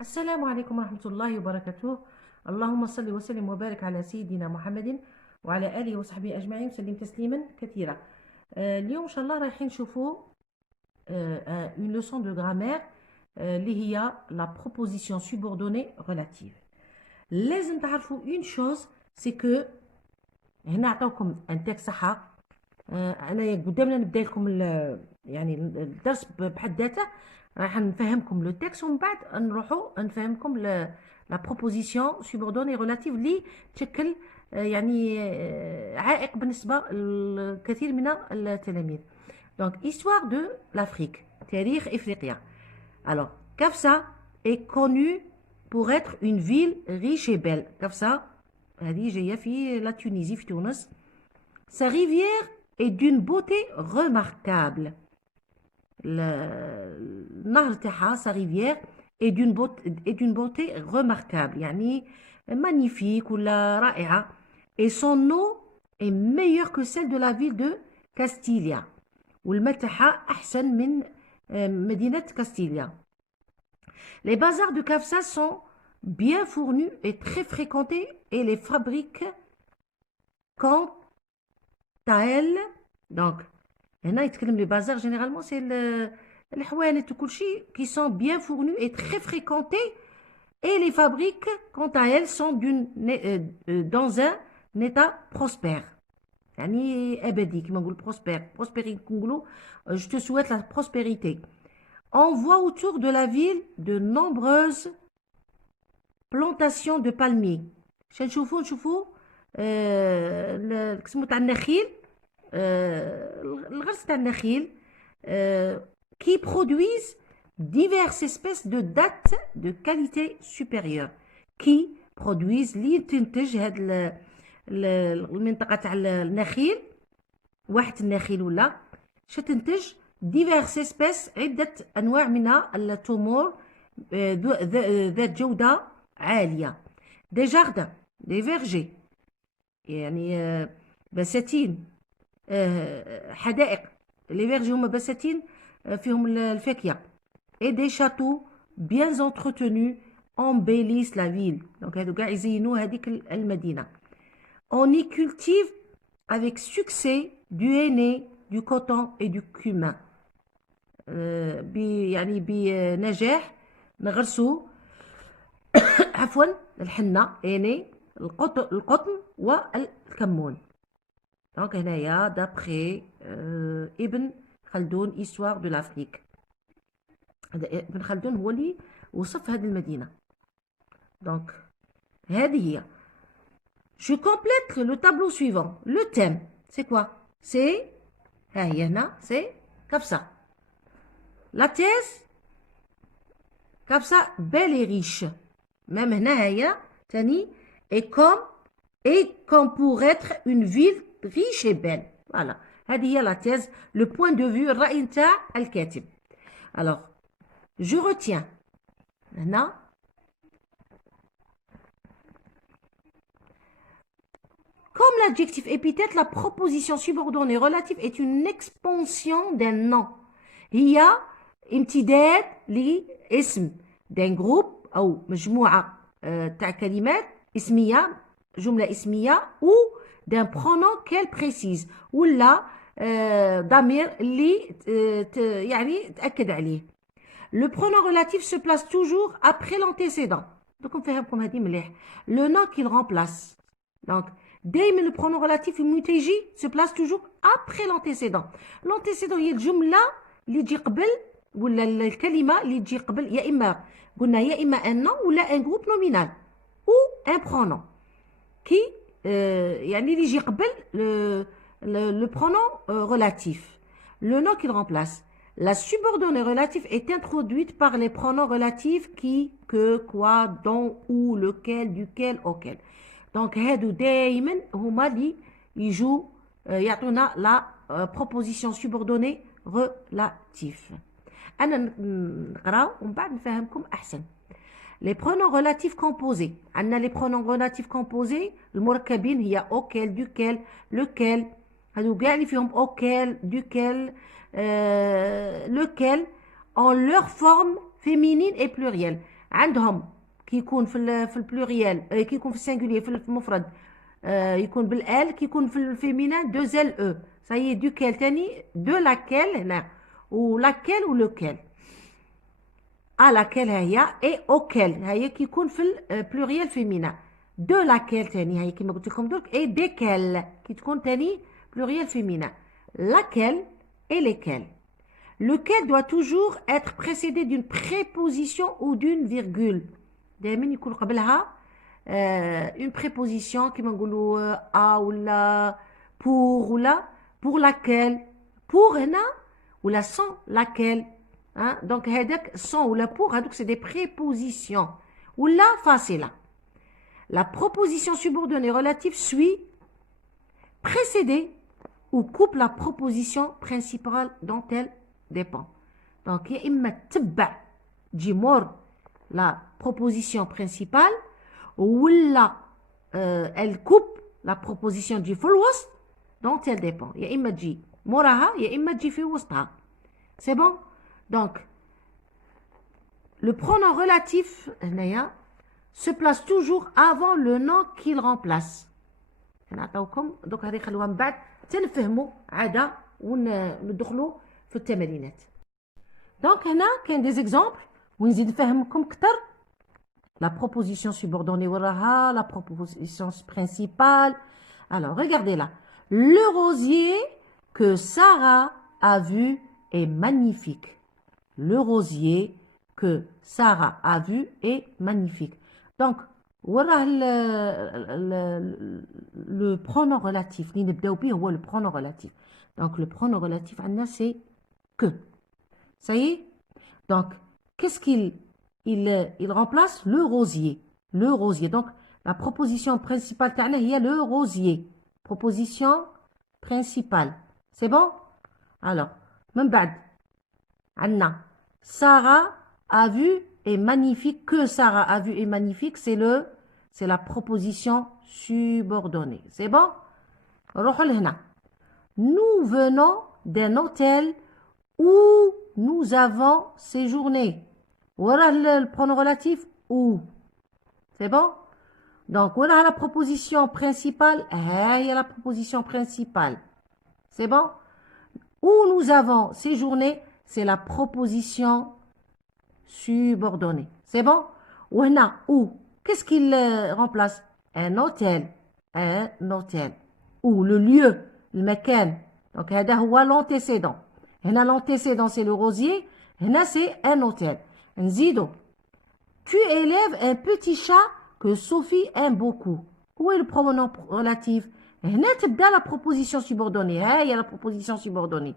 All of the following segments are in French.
السلام عليكم ورحمة الله وبركاته. اللهم صل وسلم وبارك على سيدنا محمد وعلى آله وصحبه أجمعين وسلم تسليما كثيرا. اليوم إن شاء الله رايحين نشوفوا une leçon de grammaire اللي هي la proposition subordonnée relative. لازم تعرفوا une chose, c'est que هنا عطاوكم un texte صح. أنا قدامنا نبدأ لكم يعني الدرس بحد ذاته. راح نفهمكم لو تكست ومن بعد نروحوا نفهمكم لا بروبوزيسيون سوبوردوني ريلاتيف اللي تشكل يعني عائق بالنسبه للكثير من التلاميذ. دونك histoire de l'Afrique, تاريخ افريقيا. Alors Kafsa est connue pour être une ville riche et belle. Kafsa هذه جايه في لا تونيزي في تونس. Sa rivière est d'une beauté remarquable. النهر تاعها sa rivière est d'une beauté remarquable, يعني magnifique ولا رائعة. Et son eau est meilleure que celle de la ville de Castilla. والماء تاعها أحسن من مدينة كاستيليا. Les bazars de Kafsa sont bien fournis et très fréquentés et les fabriques quant à elles, donc هنا يتكلم لي بازار généralement c'est الحوانت وكل شيء qui sont bien fournis et très fréquentés et les fabriques quant à elles sont dans un état prospère. يعني أبدي كما نقول prospérité نقولوا je te souhaite la prospérité. On voit autour de la ville de nombreuses plantations de palmiers. نشوفوا القسم تاع النخيل, الغرس تاع النخيل qui produisent diverses espèces de dattes de qualité supérieure. qui produisent اللي تنتج هاد المنطقة تاع النخيل, واحد النخيل ولا شتنتج diverses espèces, عدة أنواع من التمور ذات جودة عالية. des jardins, des vergers, يعني بساتين, حدائق. لي فيرجي هما بساتين فيهم الفاكهة. et des châteaux bien entretenus embellissent la ville. دونك هادو كاع يزينوا هذيك المدينة. on y cultive avec succès du henné, du coton et du cumin. يعني بنجاح نغرسوا عفوا الحنة, henné, القطن والكمون. Donc هنايا d'après ابن خلدون histoire de l'Afrique. ابن خلدون هو اللي وصف هذه المدينة. Donc هذه هي. Je complète le tableau suivant. Le thème, c'est quoi? C'est ها هي هنا, c'est Kafsa. La thèse, Kafsa belle et riche. Même هنا هي تاني, et comme pour être une ville riche et belle. Voilà. هذه هي la thèse, le point de vue, الرأي نتاع الكاتب. Alors, je retiens. هنا comme l'adjectif épithète, la proposition subordonnée relative est une expansion d'un nom. هي امتداد لاسم d'un groupe أو مجموعة تاع كلمات اسمية, جملة اسمية, ou d'un pronom qu'elle précise, ولا ضمير اللي يعني تأكد عليه. Le pronom relatif se place toujours après l'antécédent. Donc نفهمكم هذه مليح. Le nom qu'il remplace. Donc دائما le pronom relatif المتيجي se place toujours après l'antécédent. L'antécédent هي الجملة اللي تجي قبل, ولا الكلمة اللي تجي قبل, يا إما قلنا يا إما un nom ولا un groupe nominal ou un pronom qui يعني اللي يجي قبل le pronom relatif, le nom qu'il remplace. La subordonnée relative est introduite par les pronoms relatifs qui, que, quoi, dont, où, lequel, duquel, auquel. Donc هادو دائما هما اللي يجوا يعطونا la proposition subordonnée relative. أنا نقراو ومن بعد نفهمكم أحسن. Les pronoms relatifs composés. عندنا les pronoms relatifs composés المركبين هي auquel, duquel, lequel. هادو كاع اللي فيهم auquel, duquel, lequel en leur forme féminine et plurielle. عندهم كي يكون في البلوريال كي يكون في السنجولير في المفرد يكون بالال، كي يكون في الفيمينان دو زال او. ساي دوكيل تاني دو لاكيل هنا، ولاكيل ولوكيل. لاكيل هي اي اوكيل هي كي يكون في البلوريال فيمينا. دو لاكيل تاني هي كيما قلت لكم درك، اي ديكيل كي تكون تاني pluriel féminin. Laquelle et lesquelles. Lequel doit toujours être précédé d'une préposition ou d'une virgule. دائما يكون قبلها une préposition كيما نقولوا ولا pour ولا pour laquelle. pour هنا ولا sans laquelle. Donc هذاك sans ولا pour هذوك c'est des prépositions ولا فاصلة. La proposition subordonnée relative suit précédée ou coupe la proposition principale dont elle dépend. Donc, يا إما تبع تجي مور la proposition principale ولا elle coupe la proposition تجي في الوسط dont elle dépend. يا إما تجي موراها يا إما تجي في وسطها. C'est bon? Donc, le pronom relatif هنايا se place toujours avant le nom qu'il remplace. نعطيوكم دوك هذه خلوها من بعد تنفهموا عاده وندخلوا في التمارينات. دونك هنا كاين دي زيكزامبل ونزيد نفهمكم اكثر. لا بروبوزيسيون سوبوردوني وراها لا بروبوزيسيون برينسيبال. Alors regardez là, le rosier que Sarah a vu est magnifique. Le rosier que Sarah a vu est magnifique. Donc وراه le pronom relatif اللي نبداو به هو le pronom relatif. Donc le pronom relatif عندنا c'est que. Ça y est? Donc qu'est-ce qu'il remplace? Le rosier. Le rosier. Donc la proposition principale تاعنا هي le rosier. Proposition principale. C'est bon? Alors من بعد عندنا Sarah a vu est magnifique. Que Sarah a vu est magnifique, c'est la proposition subordonnée. C'est bon? Nous venons d'un hôtel où nous avons séjourné. Voilà le pronom relatif où. C'est bon? Donc, voilà la proposition principale. Il y a la proposition principale. C'est bon? Où nous avons séjourné, c'est la proposition subordonnée. C'est bon? Où? Qu'est-ce qu'il remplace? Un hôtel. Un hôtel. Ou le lieu, le makan. Donc, هذا هو l'antécédent. هنا l'antécédent, c'est le rosier. هنا, c'est un hôtel. نزيدو. Tu élèves un petit chat que Sophie aime beaucoup. Où est le pronom relatif? هنا تبدأ la proposition subordonnée. هي la proposition subordonnée.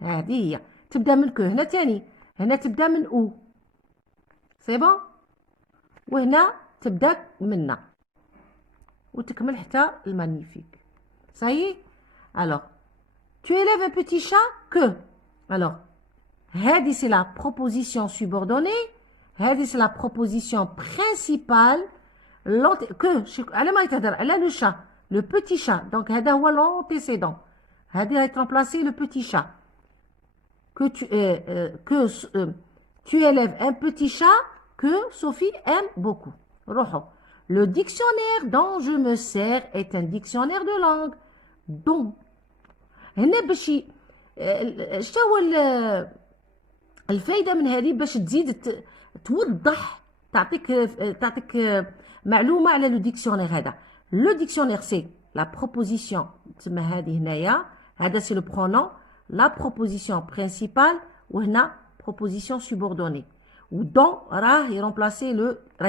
هذه هي. تبدأ من que. هنا تاني. هنا تبدأ من ou. C'est bon? وهنا تبدأ منا. وتكمل حتى المانيفيك. Ça y est? Alors, tu élèves un petit chat que. Alors, هذه c'est la proposition subordonnée. هذه c'est la proposition principale. Que. على ما يتهدر على le chat. Le petit chat. Donc, هذا هو l'antécédent. هذه va être remplacé le petit chat. Que tu élèves un petit chat que Sophie aime beaucoup. Le dictionnaire dont je me sers est un dictionnaire de langue. Donc, هنا باش شنو هو الفايده من هذه باش تزيد توضح تعطيك معلومه على لو ديكسيونير هذا. لو ديكسيونير سي لا بروبوزيسيون تسمى هذه هنايا هذا سي لو برونون لا بروبوزيسيون برينسيبال وهنا بروبوزيسيون سوبوردوني ودون راه يرومبلاسي لو راه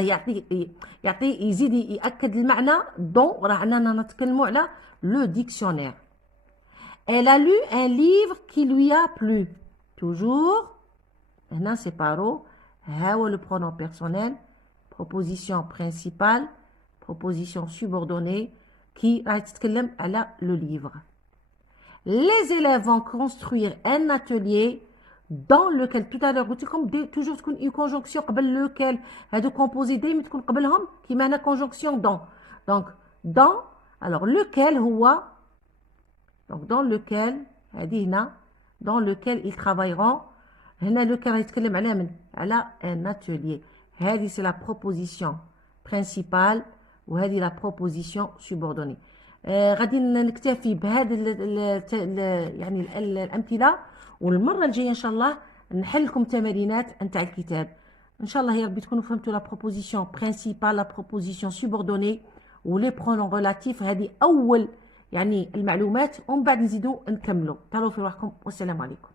يعطي يزيد ياكد المعنى دون راه عندنا نتكلموا على لو ديكسيونير. Elle a lu un livre qui lui a plu. Toujours. هنا c'est paro. ها هو le pronom personnel. Proposition principale. Proposition subordonnée. Qui راح تتكلم على le livre. Les élèves vont construire un atelier dans lequel tout à l'heure قلت لكم toujours تكون une conjonction قبل lequel هادو composé دايما تكون قبلهم كيما هنا conjonction dans. Donc dans alors lequel هو donc dans lequel هذه هنا dans lequel ils travailleront هنا lequel يتكلم على من على un atelier هذه c'est la proposition principale وهذه la proposition subordonnée. غادي نكتفي بهذه يعني الأمثلة، والمرة الجاية إن شاء الله نحل لكم تمارينات نتاع الكتاب. إن شاء الله يا ربي تكونوا فهمتوا la proposition principale la proposition subordonnée ولي برونون relatifs. هذه أول يعني المعلومات، ومن بعد نزيدوا نكملوا. تهلاو في روحكم والسلام عليكم.